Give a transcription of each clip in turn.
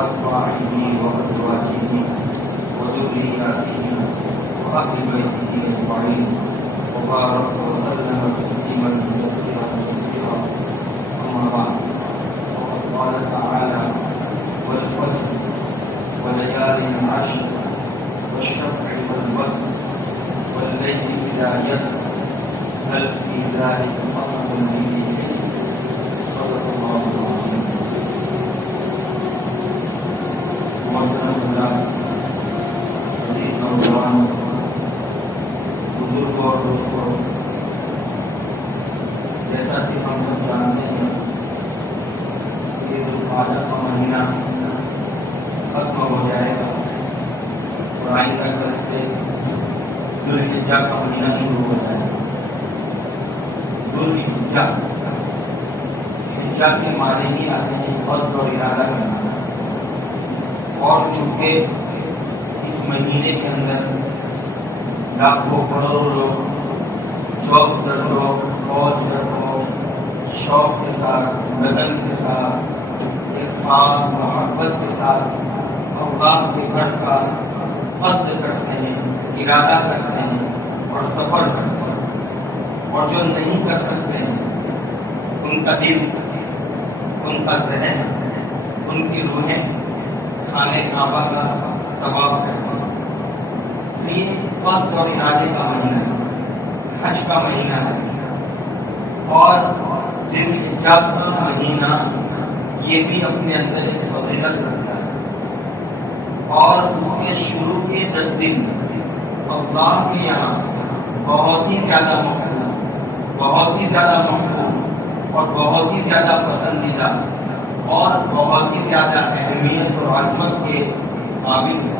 وأتباعه وأزواجه وذرياته وأهل بيته أجمعين وبارك وسلم تسليما كثيرا كثيرا. أما بعد، وقد قال تعالى: والفجر وليال عشر والشفع والوتر والليل إذا يسر هل في ذلك قسم لذي حجر. صدق الله العظيم. عزیز نوجوان، بزرگ اور دوستوں، جیسا کہ ہم سب جانتے ہیں کہ ذوالقعدہ کا مہینہ ختم ہو جائے گا اور آئندہ کل سے ذوالحجہ کا مہینہ شروع ہو جائے گا. ذوالحجہ حجہ کے معنی ہی آتے ہیں قصد اور ارادہ کرنا. اور چونکہ اس مہینے کے اندر لاکھوں کروڑوں لوگ چوک در چوک، فوج در فوج، شوق کے ساتھ، لگن کے ساتھ، ایک خاص محبت کے ساتھ اللہ کے گھر کا قصد کرتے ہیں، ارادہ کرتے ہیں اور سفر کرتے ہیں. اور جو نہیں کر سکتے ہیں ان کا دل، ان کا ذہن، ان کی روحیں خانہ کعبہ کا طواف کرتے ہیں. تو یہ قصد اور ارادے کا مہینہ ہے، حج کا مہینہ ہے. اور ذوالحجہ کا مہینہ یہ بھی اپنے اندر ایک فضیلت رکھتا ہے. اور اس کے شروع کے 10 دن اللہ کے یہاں بہت ہی زیادہ مقبول، بہت ہی زیادہ محبوب اور بہت ہی زیادہ پسندیدہ اور بہت ہی زیادہ اہمیت اور عظمت کے قابل ہے.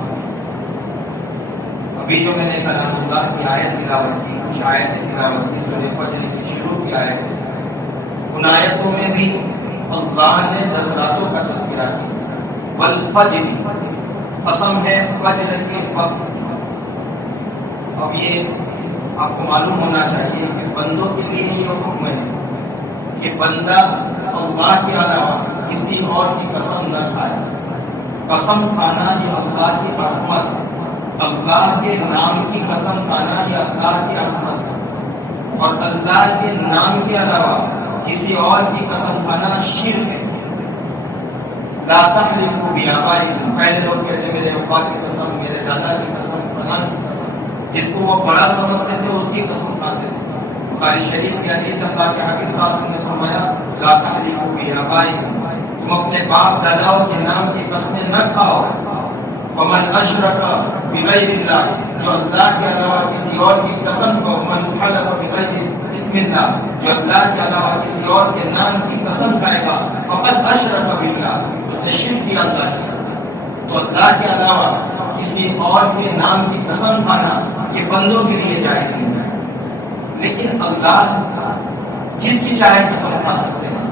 ابھی جو میں نے کلام اللہ کی آیت تلاوت کی، کچھ آیتیں تلاوت کی، سورہ فجر کی شروع کی آیت ہے، ان آیتوں میں بھی اللہ نے 10 راتوں کا تذکرہ کیا. والفجر، قسم ہے فجر کے وقت. اب یہ آپ کو معلوم ہونا چاہیے کہ بندوں کے لیے یہ حکم ہے کہ بندہ اللہ کے علاوہ کسی اور کی قسم نہ کھائے. قسم کھانا یہ اللہ کی عظمت ہے. اللہ کے نام کی قسم کھانا یہ اللہ کی عظمت ہے. اور اللہ کے نام کے علاوہ کسی اور کی قسم کھانا شرک ہے. لا تحلفوا بآبائکم، پہلے لوگ کہتے میرے ابا کی قسم، میرے دادا کی قسم، فلاں کی قسم، جس کو وہ بڑا سمجھتے تھے اس کی قسم کھاتے تھے. بخاری شریف کی حدیث اللہ کے حبیب صلی اللہ علیہ وسلم نے فرمایا: لا تحلفوا بآبائکم، تم اپنے باپ داداؤں کے نام کی قسمیں نہ کھاؤ. فمن اشرک بغیر اللہ، جو اللہ کے علاوہ کسی اور کی قسم کو، من حلف بغیر بسم اللہ، جو اللہ کے علاوہ کسی اور کے نام کی قسم کھائے گا، فقد اشرک باللہ، اس نے شرک کیا اللہ کے ساتھ. تو اللہ کے علاوہ کسی اور کے نام کی قسم کھانا یہ بندوں کے لیے جائز نہیں ہے. لیکن اللہ جس کی چاہے قسم کھا سکتے ہیں.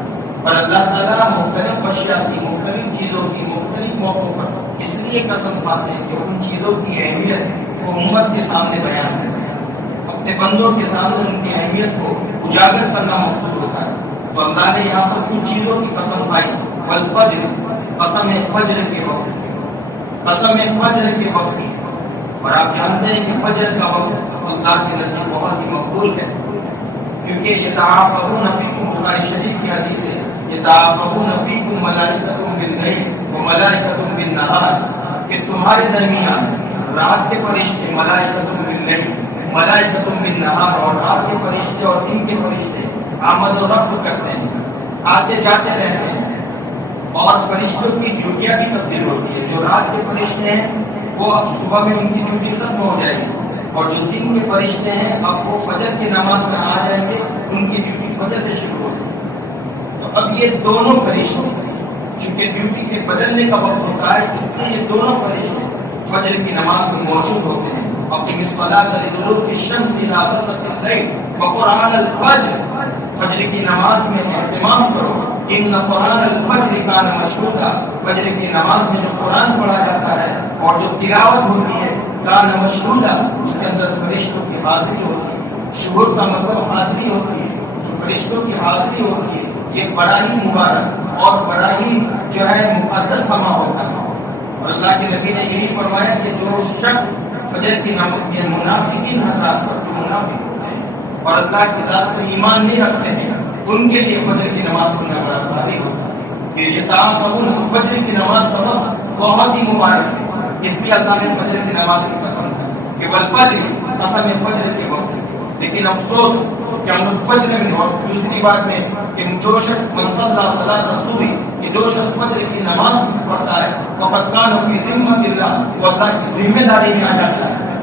اور اللہ تعالیٰ مختلف اشیاء کی، مختلف چیزوں کی، مختلف موقعوں پر اس لیے قسم کھاتے ہیں کہ ان چیزوں کی اہمیت کو امت کے سامنے بیان کرتے ہیں، اپنے بندوں کے سامنے ان کی اہمیت کو اجاگر کرنا مقصود ہوتا ہے. تو اللہ نے یہاں پر کچھ چیزوں کی قسم کھائی. والفجر، قسم فجر کے وقت، قسم فجر کے وقت کی. اور آپ جانتے ہیں کہ فجر کا وقت اللہ کے نزدیک بہت ہی مقبول ہے، کیونکہ یتعاقبون فیکم، بخاری شریف کی حدیث ہے، یتعاقبون فیکم ملائکۃ باللیل وملائکۃ بالنہار، کہ تمہارے درمیان رات کے فرشتے ملائکۃ باللیل، ملائکۃ بالنہار، اور رات کے فرشتے اور دن کے فرشتے آمد و رفت کرتے ہیں، آتے جاتے رہتے ہیں. اور فرشتوں کی ڈیوٹیاں بھی تبدیل ہوتی ہے. جو رات کے فرشتے ہیں وہ اب صبح میں ان کی ڈیوٹی ختم ہو جائے گی، اور جو دن کے فرشتے ہیں اب وہ فجر کی نماز میں آ جائیں گے، ان کی ڈیوٹی فجر سے شروع ہوگی. تو اب یہ دونوں فرشتے چونکہ ڈیوٹی کے بدلنے کا وقت ہوتا ہے، اس لیے یہ دونوں فرشتے فجر کی نماز میں موجود ہوتے ہیں. اقیم الصلاۃ لدلوک الشمس الی غسق الليل وقرآن الفجر، فجر کی نماز میں اہتمام کرو. ان قرآن الفجر کان مشہودا، فجر کی نماز میں جو قرآن پڑھا جاتا ہے اور جو تلاوت ہوتی ہے کان مشہودا، اس کے اندر فرشتوں کی حاضری ہوتی ہے. شہود کا مطلب حاضری ہوتی ہے، تو فرشتوں کی حاضری ہوتی ہے. یہ بڑا ہی مبارک اور بڑا ہی جو ہے مقدس سما ہوتا ہے. اور اللہ کے نبی نے یہی فرمایا کہ جو شخص فجر کی نماز، یہ منافقین حضرات پر جو منافق ہوتے ہیں اور اللہ کی ذات پر ایمان نہیں رکھتے ہیں، ان کے لیے فجر کی نماز پڑھنا بڑا بھاری ہوتا ہے۔ یہ تعاون فجر کی نماز کا وقت بہت ہی مبارک ہے، اس لیے اللہ نے فجر کی نماز کی قسم کی کہ والفجر، قسم فجر کے وقت۔ لیکن افسوس کہ ہم لوگ فجر میں، اور دوسری بات میں کہ جو شخص من صلی صلاۃ الصبح، کہ جو شخص فجر کی نماز پڑھتا ہے فقط کان فی ذمۃ اللہ، وہ اللہ کی ذمہ داری میں آ جاتا ہے۔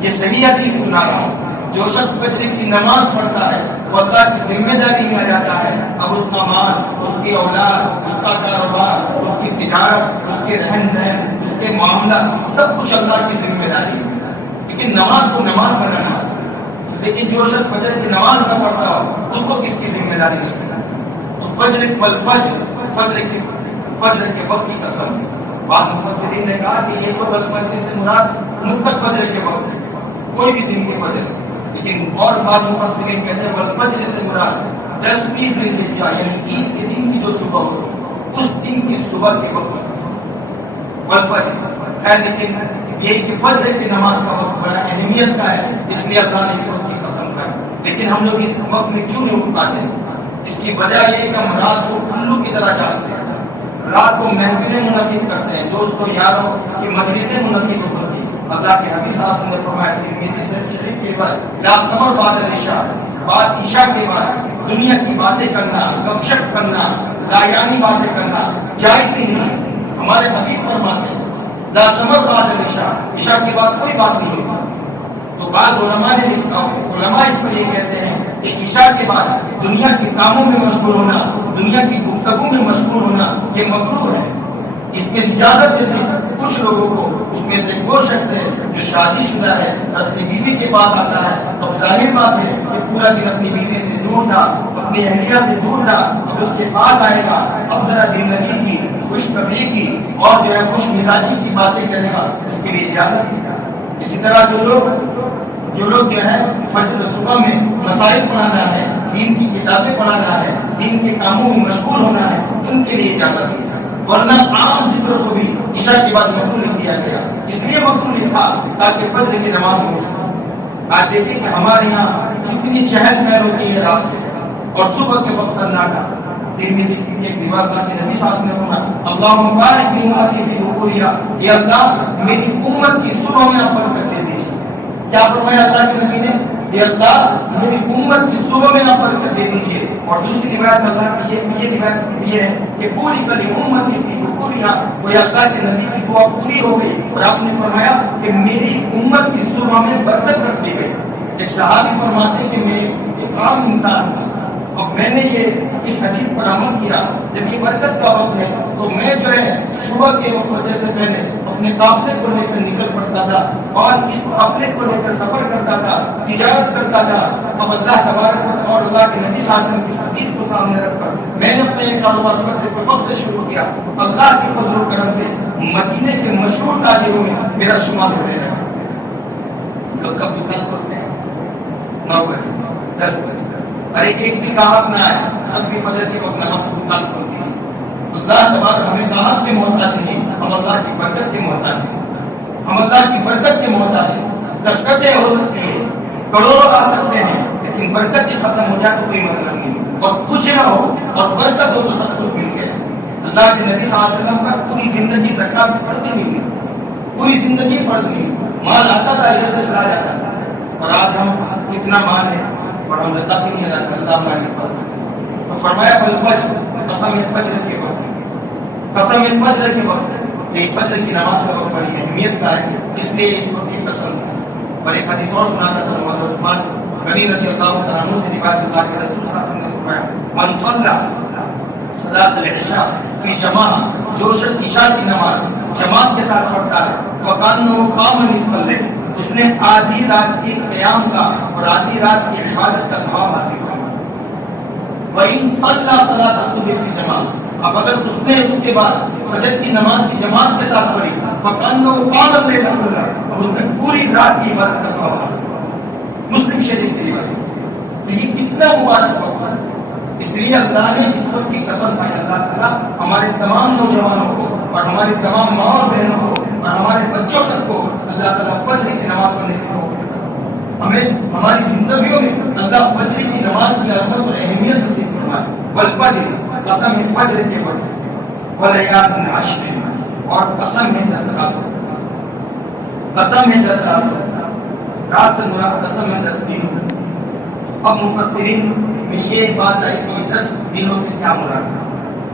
یہ صحیح حدیث سنا رہا ہوں، جو شخص فجر کی نماز پڑھتا ہے وہ اللہ کی ذمہ داری میں آ جاتا ہے۔ اب اس کا مال، اس کی اولاد، اس کا کاروبار، اس کی تجارت، اس کے رہن سہن، اس کے معاملہ، سب کچھ اللہ کی ذمہ داری ہے۔ لیکن نماز کو نماز بنانا چاہیے، لیکن جو شخص فجر کی نماز نہ پڑھتا ہو اس کو کس کی ذمہ داری نہیں؟ تو فجر والفجر، فجر کے وقت کی قسم۔ بعض مفسرین نے کہا کہ یہ تو والفجر سے مراد مطلق فجر کے وقت، کوئی بھی دن کے فجر، لیکن اور بعض مفسرین کہتے ہیں والفجر سے مراد 10ویں ذی الحجہ، یعنی عید کے دن کی جو صبح ہوتی، اس دن کی صبح کے وقت کی قسم والفجر ہے۔ لیکن یہ کہ فجر کی نماز کا وقت بڑا اہمیت کا ہے، اس لیے اللہ نے اس وقت کی قسم کھائی۔ لیکن ہم لوگ اس وقت میں کیوں نہیں اٹھ پاتے ہیں؟ اس کی وجہ یہ کہ ہم رات کو الو کی طرح جاگتے ہیں، رات کو محفلیں منعقد کرتے ہیں، دوستوں یاروں کی مجلسیں منعقد ہوتی ہیں۔ اللہ کے حبیب صلی اللہ علیہ وسلم نے فرمایا ترمذی شریف کے بعد راستمر بعد العشاء، بعد عشاء کے بعد دنیا کی باتیں کرنا، گپ شپ کرنا، دایانی باتیں کرنا جائز ہی نہیں۔ ہمارے حبیب فرماتے ہیں راستمر بعد العشاء، عشاء کے بعد کوئی بات نہیں ہوتی۔ تو بعض علماء نے لکھا، علماء اس پر یہ کہتے ہیں کہ عشاء کے بعد دنیا کے کاموں میں مشغول ہونا، دنیا کی گفتگو میں مشغول ہونا یہ مکروہ ہے۔ اس میں اجازت ہے صرف کچھ لوگوں کو، اس میں سے وہ شخص ہے جو شادی شدہ ہے اور اپنی بیوی کے پاس آتا ہے، اب ظاہر بات ہے کہ پورا دن اپنی بیوی سے دور تھا، اپنی اہلیہ سے دور تھا، اب اس کے پاس آئے گا، اب ذرا زندگی کی خوش طبعی کی اور جو ہے خوش مزاجی کی باتیں کرے گا، اس کے لیے اجازت ہے۔ اسی طرح جو لوگ جو ہے فجر صبح میں مسائل پڑھانا ہے، دین کی کتابیں پڑھانا ہے، دین کے کاموں میں مشغول ہونا ہے، ان کے لیے اجازت ہے۔ ورنہ عام ذکر کو بھی عشاء کے بعد مکروہ لکھ دیا گیا، اس لیے مکروہ لکھا تاکہ فجر کی نماز میں اٹھ سکے۔ آج دیکھیں کہ ہمارے یہاں کتنی چہل پہل ہوتی ہے رات میں، اور صبح کے وقت سناٹا۔ ترمذی کی ایک روایت ہے کہ نبی صلی اللہ علیہ وسلم نے فرمایا اللہم بارک لی امتی فی بکورہا، یا اللہ میری امت کی صبح میں آپ برکت دے دیجیے۔ کیا فرمایا اللہ کے نبی نے؟ کہ اللہ میری امت کی صبح میں آپ برکت دے دیجیے۔ اور دوسری روایت میں اللہ کی یہ روایت یہ ہے کہ پوری کلی امتی فی بکورہا، وہ اللہ کے نبی کی دعا پوری ہو گئی اور آپ نے فرمایا کہ میری امت کی صبح میں برکت رکھ دی گئی۔ ایک صحابی فرماتے ہیں کہ میں ایک عام انسان تھا، اب میں نے یہ اس حدیث پر عمل کیا، جب یہ برکت کا وقت ہے تو میں جو ہے صبح کے وقت فجر سے پہلے اپنے قافلے کو لے کر نکل پڑتا تھا اور اس قافلے کو لے کر سفر کرتا تھا، تجارت کرتا تھا۔ اب اللہ تبارک اور اللہ کے نبی صلی اللہ علیہ وسلم کی حدیث کو سامنے رکھ کر میں نے اپنے ایک کاروبار فجر کے وقت سے شروع کیا۔ اللہ کے فضل و کرم سے مدینے کے مشہور تاجروں میں میرا شمار ہونے لگا۔ لوگ کب دکان کھولتے ہیں؟ 9 بجے، 10 بجے۔ ارے ایک بھی گاہک نہ آئے تب بھی فجر کے وقت ہم دکان کھولتی ہے۔ اللہ تبارک ہمیں گاہک کے محتاج نہیں، ہم اللہ کی برکت کے محتاج ہیں، ہم اللہ کی برکت کے محتاج ہیں۔ کثرتیں ہو سکتی ہے، کروڑوں آ سکتے ہیں، لیکن برکت ہی ختم ہو جائے تو کوئی مطلب نہیں، اور کچھ نہ ہو اور برکت ہو تو سب کچھ مل گیا۔ اللہ کے نبی صلی اللہ علیہ وسلم پر پوری زندگی زکات فرض نہیں ہوئی، پوری زندگی فرض نہیں، مال آتا تھا ادھر سے چلا جاتا تھا۔ اور آج ہم کتنا مال ہے اور ہم زکات نہیں ادا کرتے، اللہ ہماری فرض۔ تو فرمایا بالفجر، قسم فجر کے وقت، قسم فجر کے وقت، یہ فجر کی نماز کا وقت بڑی اہمیت کا ہے، اس لیے اس وقت کی قسم ہے۔ اور ایک حدیث اور سناتا تھا حضرت عثمان غنی رضی اللہ تعالیٰ عنہ سے روایت، اللہ کے رسول صلی اللہ علیہ وسلم نے فرمایا من صلی صلاۃ العشاء فی جماعہ، جو شخص عشاء کی نماز جماعت کے ساتھ پڑھتا ہے فکانہ قام نصف اللیل، اس نے آدھی رات کی قیام کا اور آدھی رات کی عبادت کا ثواب حاصل کیا۔ وَإِن صَلَّى صَلَاةَ الصُّبْحِ فِي جَمَاعَةٍ، اب اگر اس نے اس کے بعد فجر کی نماز کی جماعت کے ساتھ پڑھی فَكَأَنَّهُ قَامَ اللَّيْلَ كُلَّهُ، اب اس نے پوری رات کی عبادت کا ثواب حاصل کیا۔ مسلم شریف کی روایت۔ تو یہ کتنا مبارک وقت ہے، اس لیے اللہ نے اس وقت کی قسم کھائی، اللہ تعالیٰ ہمارے تمام نوجوانوں کو اور ہماری تمام ماں اور بہنوں کو اور ہمارے بچوں تک کو اللہ تعالیٰ فجر کی نماز پڑھنے کی توفیق عطا فرمائے۔ ہمیں ہماری زندگیوں میں اللہ فجر کی نماز کی عظمت اور اہمیت نصیب فرمائے۔ والفجر، قسم ہے فجر کے وقت، ولیالٍ عشر، اور قسم ہے 10 راتوں، قسم ہے 10 راتوں، رات سے مراد قسم ہے 10 دنوں۔ اب مفسرین میں یہ بات آئی کہ 10 دنوں سے کیا مراد ہے؟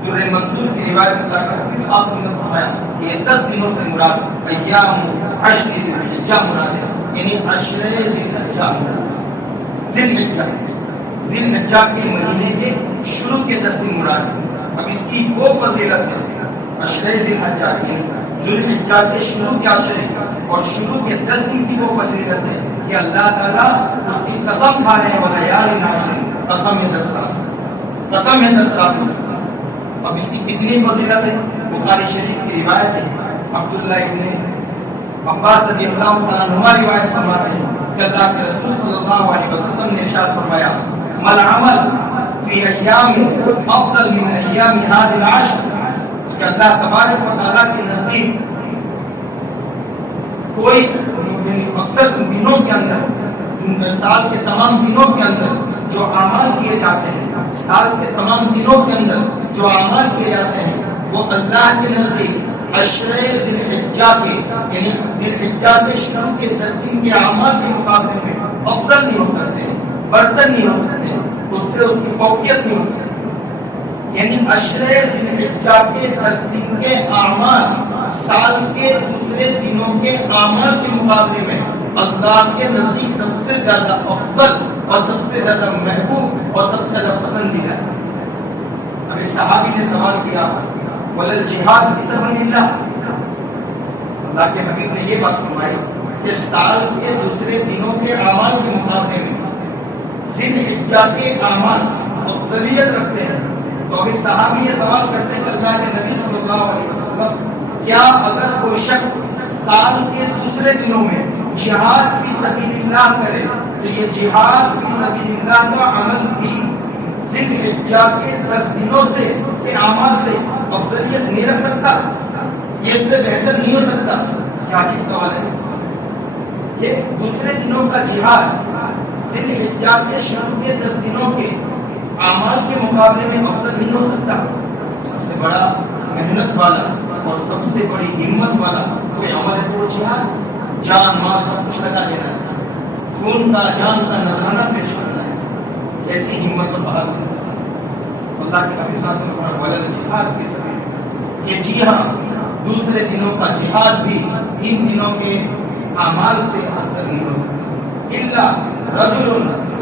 جو منصور کی روایت اللہ کا حدیث خاص نے فرمایا کہ 10 دنوں سے مراد ایام عشر ذی الحجہ مراد ہے، یعنی عشر ذی الحجہ مراد ہے۔ ذی الحجہ کے مہینے کے شروع کے 10 دن مراد ہے۔ اب اس کی وہ فضیلت ہے عشر ذی الحجہ یعنی ذی الحجہ کے شروع کے عشر اور شروع کے 10 دن کی وہ فضیلت ہے کہ اللہ تعالیٰ اس کی قسم کھا رہے ہیں ولیالٍ عشر، قسم ہے 10 رات، قسم ہے 10 راتوں۔ اب اس کی کتنی فضیلت ہے؟ بخاری شریف کی روایت ہے، عبداللہ ابن عباس رضی اللہ تعالیٰ عنہما روایت فرماتے ہیں کہ اللہ کے رسول صلی اللہ علیہ وسلم نے ارشاد فرمایا مل عمل فی ایام افضل من ایام هذه العشر، کہ اللہ تبارک و تعالیٰ کے نزدیک کوئی اکثر دنوں کے اندر، سال کے تمام دنوں کے اندر جو اعمال کیے جاتے ہیں، سال کے تمام دنوں کے اندر جو اعمال کیے جاتے ہیں وہ اللہ کے نزدیک عشر ذی الحجہ کے یعنی ذی الحجہ کے شروع کے 10 دن کے اعمال کے مقابلے میں افضل نہیں ہو سکتے، برتر نہیں ہو سکتے، اس سے اس کی فوقیت نہیں ہو سکتی۔ یعنی عشر ذی الحجہ کے 10 دن کے اعمال سال کے دوسرے دنوں کے اعمال کے مقابلے میں اللہ کے نزدیک سب سے زیادہ افضل اور سب سے زیادہ محبوب اور سب سے زیادہ پسندیدہ ہے۔ اب ایک صحابی نے سوال کیا وَلَا الْجِهَادُ فِي سَبِيلِ اللَّهِ، اللہ کے حبیب نے یہ بات فرمائی کہ سال کے دوسرے دنوں کے اعمال کے مقابلے میں ذی الحجہ کے اعمال افضلیت رکھتے ہیں۔ تو اب ایک صحابی یہ سوال کرتے ہیں کہ اللہ کے نبی صلی اللہ علیہ وسلم کیا اگر کوئی شخص سال کے دوسرے دنوں میں جہاد فی سبیل اللہ کرے تو یہ جہاد فی سبیل اللہ کا عمل بھی ذی الحجہ کے 10 دنوں سے کے اعمال سے افضلیت نہیں رکھ سکتا؟ یہ اس سے بہتر نہیں ہو سکتا؟ کیا عجیب سوال ہے کہ دوسرے دنوں کا جہاد ذی الحجہ کے شروع کے 10 دنوں کے اعمال کے مقابلے میں افضل نہیں ہو سکتا؟ سب سے بڑا محنت والا اور سب سے بڑی ہمت والا کوئی عمل ہے تو وہ جہاد، جان مال سب کچھ لگا دینا ہے، خون کا جان کا نذرانہ پیش کرنا ہے، کیسی ہمت اور بہادری۔ اللہ کے حبیب صلی اللہ علیہ وسلم نے فرمایا جہاد فی سبیل، یہ جی ہاں دوسرے دنوں کا جہاد بھی ان دنوں کے اعمال سے افضل نہیں ہو سکتا۔ الا رجل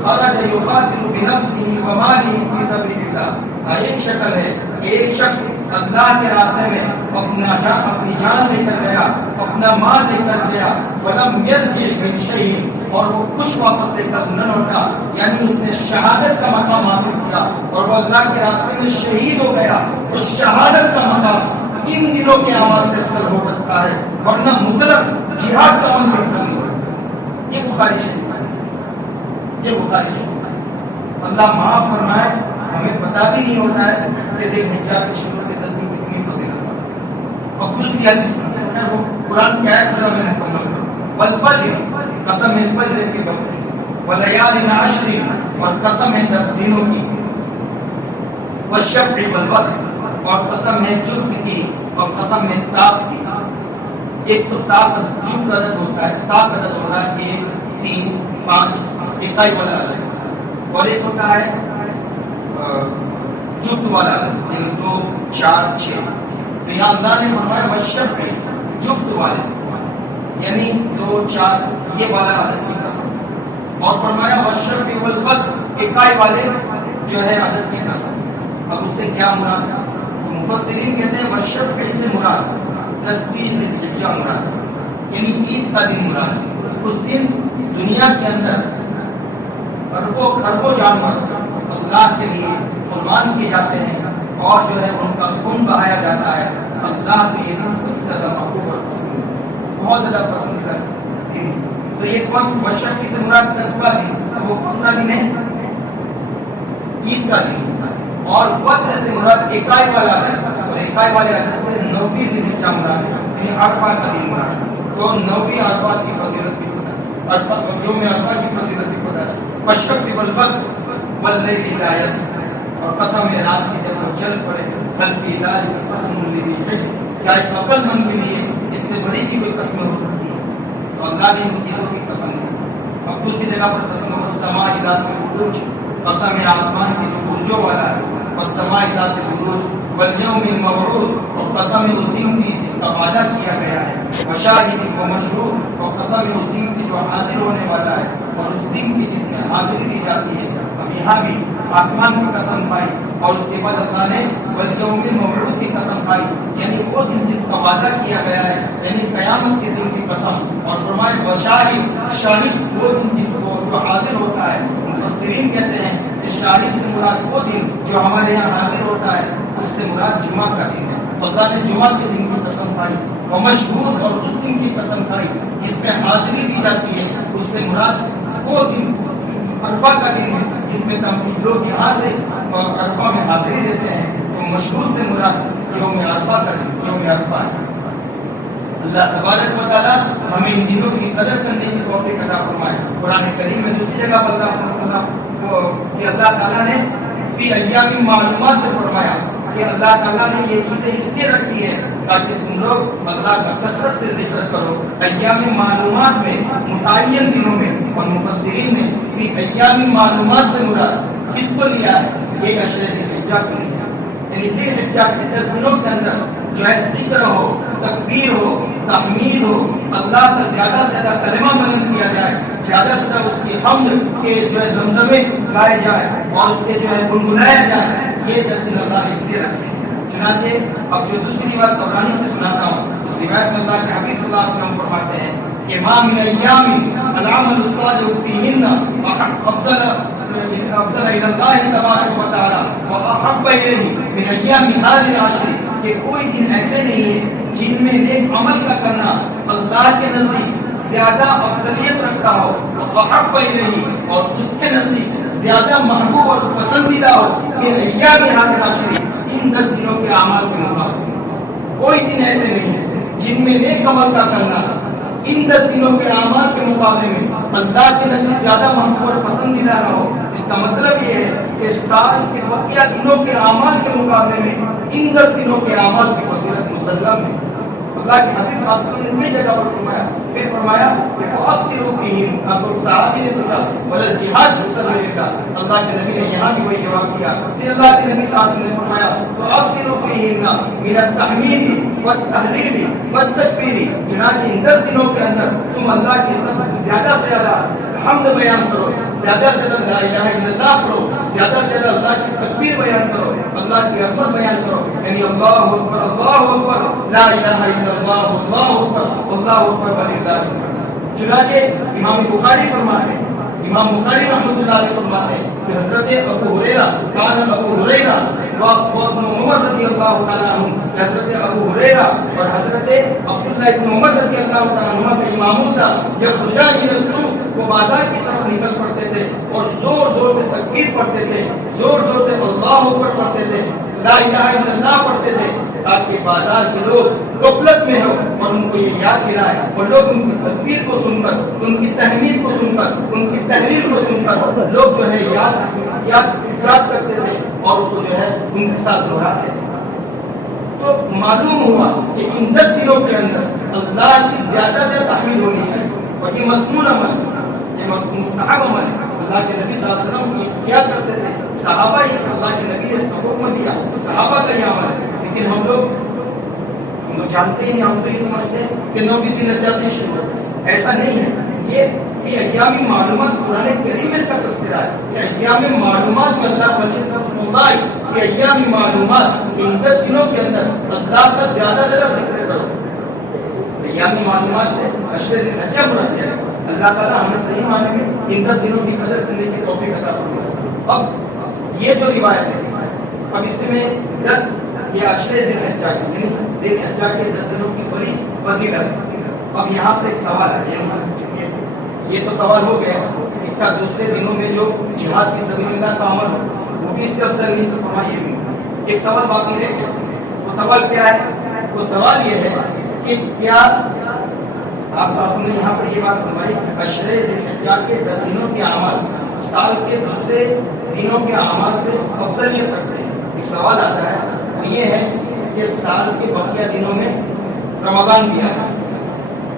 خرج یقاتل بنفسه وماله فی سبیل اللہ، ایک شکل ہے ایک شخص اللہ کے راستے میں اپنی جان لے کر گیا، اپنا مال لے کر گیا، فلم یرجع من شیء، اور وہ کچھ واپس لے کر نہ لوٹا، یعنی اس نے شہادت کا مقام حاصل کیا اور وہ اللہ کے راستے میں شہید ہو گیا۔ اس شہادت کا مقام ان دنوں کے اعمال سے افضل ہو سکتا ہے، ورنہ مطلق جہاد کا عمل بھی افضل نہیں ہو سکتا۔ یہ بخاری شریف، یہ بخاری شریف۔ اللہ معاف فرمائے، ہمیں پتہ بھی نہیں ہوتا ہے کہ ذی الحجہ کے شروع کے 10 دن کتنی فضیلت ہے۔ اور دوسری حدیث ہے وہ قرآن کی آیت ذرا میں نے مکمل کروں، والفجر، قسم ہے فجر کے وقت کی، ولیالٍ عشر، اور قسم ہے 10 دنوں کی، والشفع والوتر، اور قسم ہے جفت کی اور قسم ہے تاق کی۔ ایک تو تاق جفت عدد ہوتا ہے، تاق عدد ہوتا ہے 1 3 5 اکائی والا عدد، اور ایک ہوتا ہے جفت والا عدد یعنی 2 4 6۔ تو یہاں اللہ نے فرمایا والشفع، جفت والے یعنی 2 4 یہ والا عدد کی قسم، اور فرمایا والشفع والوتر، اکائی والے جو ہے عدد کی قسم۔ اب اس سے کیا مراد؟ تو مفسرین کہتے ہیں والشفع سے مراد 10ویں ذی الحجہ مراد، یعنی عید کا دن مراد۔ اس دن دنیا کے اندر اربوں خربوں جانور اللہ کے لیے قربان کیے جاتے ہیں اور جو ہے ان کا خون بہایا جاتا ہے۔ اللہ کے یہ دن سب سے زیادہ محبوب اور پسند، بہت زیادہ پسندیدہ دن۔ تو یہ کون والشفع سے مراد 10واں دن، تو وہ کون سا دن ہے؟ عید کا دن۔ اور وطر سے مراد اکائی والا ہے، اور اکائی والے عدد سے 9ویں ذی الحجہ مراد ہے، یعنی عرفات کا دن مراد ہے۔ تو 9ویں عرفات کی فضیلت بھی پتہ ہے، عرفات یوم عرفہ کی فضیلت بھی پتہ ہے۔ والشفع والوتر واللیل اذا یسر، اور قسم ہے رات کی جب وہ چل پڑے، هل فی ذلک قسم لذی حجر، کیا ایک عقل مند کے لیے اس سے بڑی کی کوئی قسم ہو سکتی ہے؟ تو اللہ نے ان چیزوں کی قسم دی۔ اب دوسری جگہ پر قسم والسماء ذات البروج، قسم ہے آسمان کے جو برجوں والا ہے، والسماء ذات البروج والیوم الموعود، اور قسم ہے اس دن کی جس کا وعدہ کیا گیا ہے، وشاہد ومشہود، اور قسم ہے اس دن کی جو حاضر ہونے والا ہے، اور اس دن کی جس میں حاضری دی جاتی ہے۔ اب یہاں بھی آسمان کی قسم کھائی، اور اس کے بعد اللہ نے والیوم الموعود کی قسم کھائی، یعنی وہ دن جس کا وعدہ کیا گیا ہے، یعنی قیامت کے دن کی قسم، اور فرمائے وشاہد، شاہد وہ دن جس کو جو حاضر ہوتا ہے۔ مفسرین کہتے ہیں کہ شاہد سے مراد وہ دن جو ہمارے یہاں حاضر ہوتا ہے، اس سے مراد جمعہ کا دن ہے۔ اللہ نے جمعہ کے دن کی قسم کھائی، ومشہود، اور اس دن کی قسم کھائی جس میں حاضری دی جاتی ہے، اس سے مراد وہ دن عرفہ کا دن ہے جس میں لوگ یہاں سے عرفہ میں حاضری دیتے ہیں۔ تو مشہود سے مراد یوم عرفہ کا دن، یوم عرفہ ہے۔ اللہ تبارک و تعالیٰ ہمیں ان دنوں کی قدر کرنے کی توفیق عطا فرمائے۔ قرآن کریم میں دوسری جگہ پر اللہ تعالیٰ نے فی ایام معلومات سے فرمایا کہ اللہ تعالیٰ نے یہ چیزیں اس لیے رکھی ہے تاکہ تم لوگ اللہ کا کثرت سے ذکر کرو۔ ایام معلومات میں متعین دنوں میں، اور مفسرین نے فی ایام معلومات سے مراد کس کو لیا ہے؟ یہ عشر ذی الحجہ کو لیا ہے، یعنی ذی الحجہ کے 10 دنوں کے اندر جو ہے ذکر ہو، تکبیر ہو، تحمید ہو، اللہ کا زیادہ سے زیادہ کلمہ بلند کیا جائے، زیادہ سے زیادہ اس کی حمد کے جو ہے زمزمے گائے جائے، اور اس کے جو ہے گنگنایا جائے۔ یہ 10 دن اللہ نے اس لیے رکھے ہیں۔ چنانچہ اب جو دوسری بات طبرانی سے سناتا ہوں، اس روایت میں اللہ کے حبیب صلی اللہ علیہ وسلم فرماتے ہیں کہ ما من ایام العمل الصالح فیہن افضل الى اللہ تبارک و تعالی واحب الیہ من ایام هذه العشر، کہ کوئی دن ایسے نہیں ہے جن میں نیک عمل کا کرنا اللہ کے نزدیک زیادہ افضلیت رکھتا ہو، واحب الیہ، اور اس کے نزدیک زیادہ محبوب اور پسندیدہ ہو من ایام هذه العشر، ان 10 دنوں کے اعمال کے مقابلے۔ کوئی دن ایسے نہیں ہے جن میں نیک عمل کا کرنا ان 10 دنوں کے اعمال کے مقابلے میں اللہ کے نزدیک زیادہ محبوب اور پسندیدہ نہ ہو۔ اس کا مطلب یہ ہے کہ سال کے بقیہ دنوں کے اعمال کے مقابلے میں ان 10 دنوں کے اعمال کی فضیلت مسلم ہے۔ اللہ کے حبیب صلی اللہ علیہ وسلم نے کئی جگہ پر فرمایا، پھر فرمایا کہ فَأَفْطِرُوا فِيهِمْ، اب صحابی نے پوچھا وَلَا الْجِهَادُ فِي سَبِيلِ اللَّهِ، اللہ کے نبی نے یہاں بھی وہی جواب دیا۔ پھر اللہ کے نبی صلی اللہ علیہ وسلم نے فرمایا فَأَفْطِرُوا فِيهِمْ مِنَ التَّحْمِيدِ وَالتَّهْلِيلِ وَالتَّكْبِيرِ، چنانچہ ان 10 دنوں کے اندر تم اللہ کی زیادہ سے زیادہ حمد بیان کرو، زیادہ سے زیادہ لا الہ الا اللہ پڑھو، زیادہ سے زیادہ اللہ کی تکبیر بیان کرو، اللہ کی عظمت بیان کرو، یعنی اللہ اکبر لا الہ الا اللہ، اللہ اکبر وللہ الحمد۔ چنانچہ امام بخاری فرماتے ہیں، امام بخاری رحمۃ اللہ علیہ فرماتے ہیں کہ حضرت ابو ہریرہ کان ابو ہریرہ وابن عمر رضی اللہ تعالیٰ عنہ، حضرت ابو ہریرہ اور حضرت عبداللہ ابن عمر رضی اللہ تعالیٰ عنہ کا امام تھا، یخرجان الی السوق، وہ بازار کی طرف نکل پڑتے تھے اور زور زور سے تکبیر پڑھتے تھے، زور زور سے اللہ اکبر پڑھتے تھے، لا الہ الا اللہ پڑھتے تھے، تاکہ بازار کے لوگ غفلت میں ہو اور ان کو یہ یاد دلائے، اور لوگ ان کی تکبیر کو سن کر، ان کی تحمید کو سن کر، ان کی تحلیل کو سن کر لوگ جو ہے یاد کرتے تھے اور اس کو جو ہے ان کے ساتھ دہراتے تھے۔ تو معلوم ہوا کہ ان 10 دنوں کے اندر اللہ کی زیادہ سے تحمید ہونی چاہیے، اور یہ مسنون عمل ہے، یہ مستحب عمل ہے۔ اللہ کے نبی صلی اللہ علیہ وسلم کیا کرتے تھے، صحابہ ہی اللہ کے نبی نے اس کو حکم دیا، صحابہ کا یہ عمل ہے۔ لیکن ہم لوگ جانتے ہیں، ہم تو یہ سمجھتے ہیں کہ 9 ذی الحجہ سے شروع ہوتا ہے، ایسا نہیں ہے۔ یہ فی ایام معلومات قرآن کریم میں اس کا تذکرہ ہے کہ ایام معلومات میں اللہ فی ایام معلومات، ان 10 دنوں کے اندر اللہ کا زیادہ سے زیادہ ذکر کرو۔ ایام معلومات سے عشر ذی الحجہ مراد ہے۔ اللہ تعالیٰ ہمیں صحیح معنی میں ان 10 دنوں کی قدر کرنے کی توفیق عطا فرمائے۔ اب یہ جو روایت ہے، اب اس میں 10 یہ عشر ذی الحجہ یعنی ذی الحجہ کے 10 دنوں کی بڑی فضیلت ہے۔ اب یہاں پر ایک سوال ہے، یہ تو سوال ہو گیا کہ کیا دوسرے دنوں میں جو جہاد فی سبیل اللہ کا عمل ہو وہ بھی اس سے افضل نہیں تو فرمایا یہ بھی. ایک سوال باقی رہ گیا. وہ سوال کیا ہے؟ وہ سوال یہ ہے کہ کیا آپ صاحب نے یہاں پر یہ بات فرمائی اشرے ذی الحجہ کے 10 دنوں کے اعمال سال کے دوسرے دنوں کے اعمال سے افضلیت رکھتے ہیں. ایک سوال آتا ہے وہ یہ ہے کہ سال کے بقیہ دنوں میں رمضان بھی آتا ہے,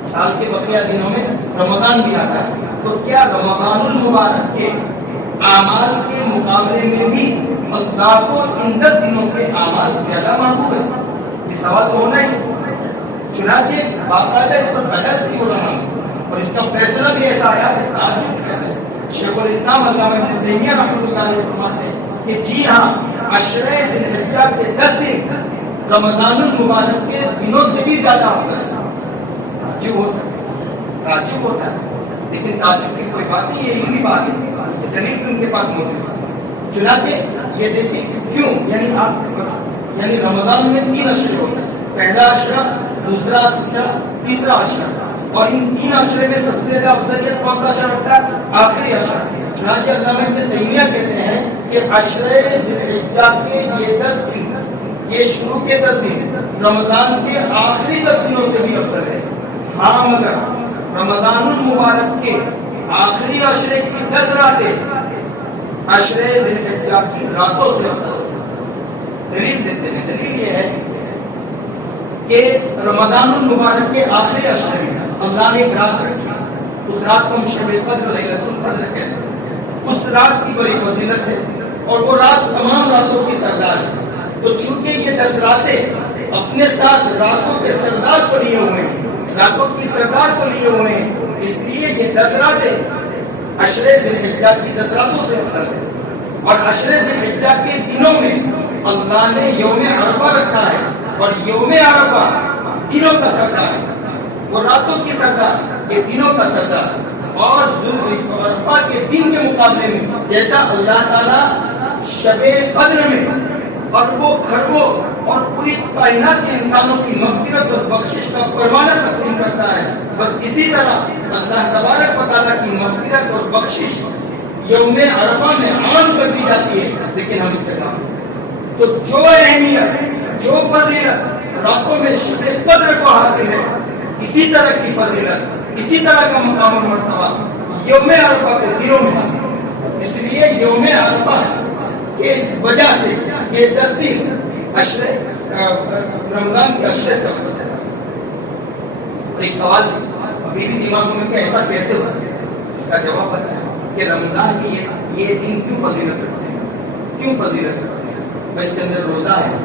سال کے بقیہ دنوں میں رمضان بھی آتا ہے, تو کیا رمضان المبارک کے اعمال کے مقابلے میں بھی اللہ کو ان 10 دنوں کے اعمال زیادہ محبوب ہے؟ یہ سوال تو ہونا ہی. چنانچہ باقاعدہ اس پر بحث بھی ہو رہا اور اس کا فیصلہ بھی ایسا آیا کہ تعجب کیسے شیخ الاسلام علامہ ابن تیمیہ رحمۃ اللہ علیہ فرماتے ہیں کہ جی ہاں عشرہ ذی الحجہ کے 10 دن رمضان المبارک کے دنوں سے بھی زیادہ افضل ہے. تعجب ہوتا ہے, تعجب ہوتا ہے, لیکن تعجب کی کوئی بات نہیں, یہ علمی بات ہے, اس کی دلیل بھی ان کے پاس موجود ہے. چنانچہ یہ دیکھیں کیوں, یعنی آپ یعنی رمضان میں 3 عشرے ہوتے ہیں, پہلا عشرہ, دوسرا عشرہ, تیسرا عشرہ, اور ان 3 عشرے میں سب سے زیادہ افضلیت کون سا عشرہ رکھتا ہے؟ آخری عشرہ. چنانچہ علامہ ابن تیمیہ کہتے ہیں کہ عشرہ ذی الحجہ کے یہ 10 دن, یہ شروع کے 10 دن رمضان کے آخری 10 دنوں سے بھی افضل ہے. ہاں مگر رمضان المبارک کے آخری عشرے کی 10 راتیں عشرہ ذی الحجہ کی راتوں سے افضل ہے. دلیل دیتے ہیں, دلیل یہ ہے کہ رمضان المبارک کے آخری عشرے میں اللہ نے ایک رات رکھی, اس رات کو ہم شب قدر لیلۃ القدر کہتے ہیں. اس رات کی بڑی فضیلت ہے اور وہ رات تمام راتوں کی سردار ہے. تو چونکہ یہ 10 راتیں اپنے ساتھ راتوں کے سردار کو لیے ہوئے ہیں, راتوں کی سردار کو لیے ہوئے ہیں, اس لیے یہ 10 راتیں عشرہ ذی الحجہ کی 10 راتوں سے افضل ہے. اور عشرہ ذی الحجہ کے دنوں میں اللہ نے یوم عرفہ رکھا ہے, اور یوم عرفہ دنوں کا سردار ہے, وہ راتوں کی سردار, یہ دنوں کا سردار. اور عرفہ کے دن کے مقابلے میں جیسا اللہ تعالیٰ شب قدر میں اربوں خربوں اور پوری کائنات کے انسانوں کی مغفرت اور بخشش کا پروانہ تقسیم کرتا ہے, بس اسی طرح اللہ تبارک و تعالیٰ کی مغفرت اور بخشش یوم عرفہ میں عام کر دی جاتی ہے, لیکن ہم اس سے غافل ہیں. تو جو اہمیت, جو فضیلت راتوں میں شب قدر کو حاصل ہے, اسی طرح کی فضیلت, اسی طرح کا مقام اور مرتبہ یوم عرفہ کو دنوں میں حاصل ہے. اس لیے یوم عرفہ کے وجہ سے یہ 10 دن عشرے رمضان کے عشرے سے افضل ہے. اور ایک سوال ابھی بھی دماغ میں کہ ایسا کیسے ہو سکتا ہے؟ اس کا جواب پتہ ہے کہ رمضان کی یہ دن کیوں فضیلت رکھتے ہیں, کیوں فضیلت رکھتے ہیں؟ بھائی اس کے اندر روزہ ہے,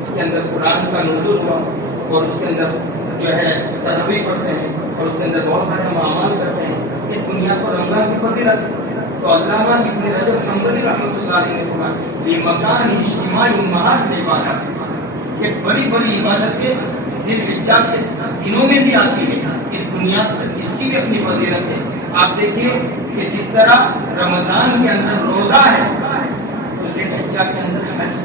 اس کے اندر قرآن کا نزول ہوا, اور اس کے اندر جو ہے تراویح پڑھتے ہیں, اور اس کے اندر بہت سارے معاملات کرتے ہیں. اس بنیاد پر رمضان کی فضیلت ہے. تو علامہ ابن رجب حنبلی رحمۃ اللہ علیہ نے فرمایا بمکان اجتماع امہات العبادات, کہ بڑی بڑی عبادتیں ذی الحجہ کے دنوں میں بھی آتی ہے. اس بنیاد پر اس کی بھی اپنی فضیلت ہے. آپ دیکھیے کہ جس طرح رمضان کے اندر روزہ ہے, تو ذی الحجہ کے اندر حج,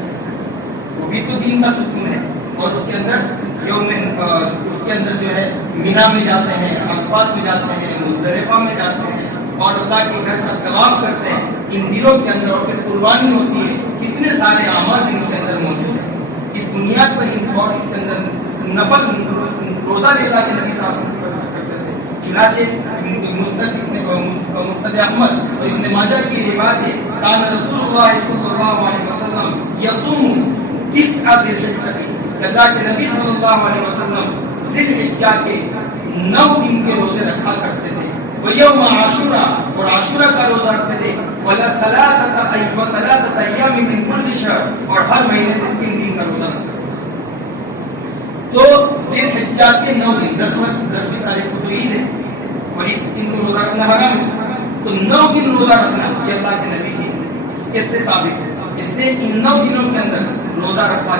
وہ بھی تو دین کا ستون ہے. اور اس کے اندر اس کے اندر جو ہے مینا میں جاتے ہیں, عرفات میں جاتے ہیں, مزدلفہ میں جاتے ہیں, اور اللہ کے گھر کا طواف کرتے ہیں ان دنوں کے اندر, اور پھر قربانی ہوتی ہے. کتنے سارے اعمال ان کے اندر موجود ہیں. اس بنیاد پر اور اس کے اندر نفل روزہ بھی اللہ کے نبی صاحب کرتے تھے. چنانچہ مسند احمد اور ابن ماجہ کی روایت ہے کان رسول اللہ صلی اللہ علیہ وسلم یصوم 9 ذی الحجہ, اللہ کے نبی صلی اللہ علیہ وسلم ذی الحجہ کے 9 دن کے روزے رکھا کرتے تھے. ویوم عاشورہ, اور عاشورہ کا روزہ رکھتے تھے. ثلاثة ایام من کل شہر, اور ہر مہینے سے 3 دن کا روزہ رکھتے تھے. تو ذی الحجہ کے 9 دن, 10ویں تاریخ کو تو عید ہے, اور عید دن کو روزہ رکھنا حرام ہے. تو 9 دن روزہ رکھنا یہ اللہ کے نبی کی کیسے ثابت ہے؟ اس نے ان 9 دنوں کے اندر روزہ رکھا.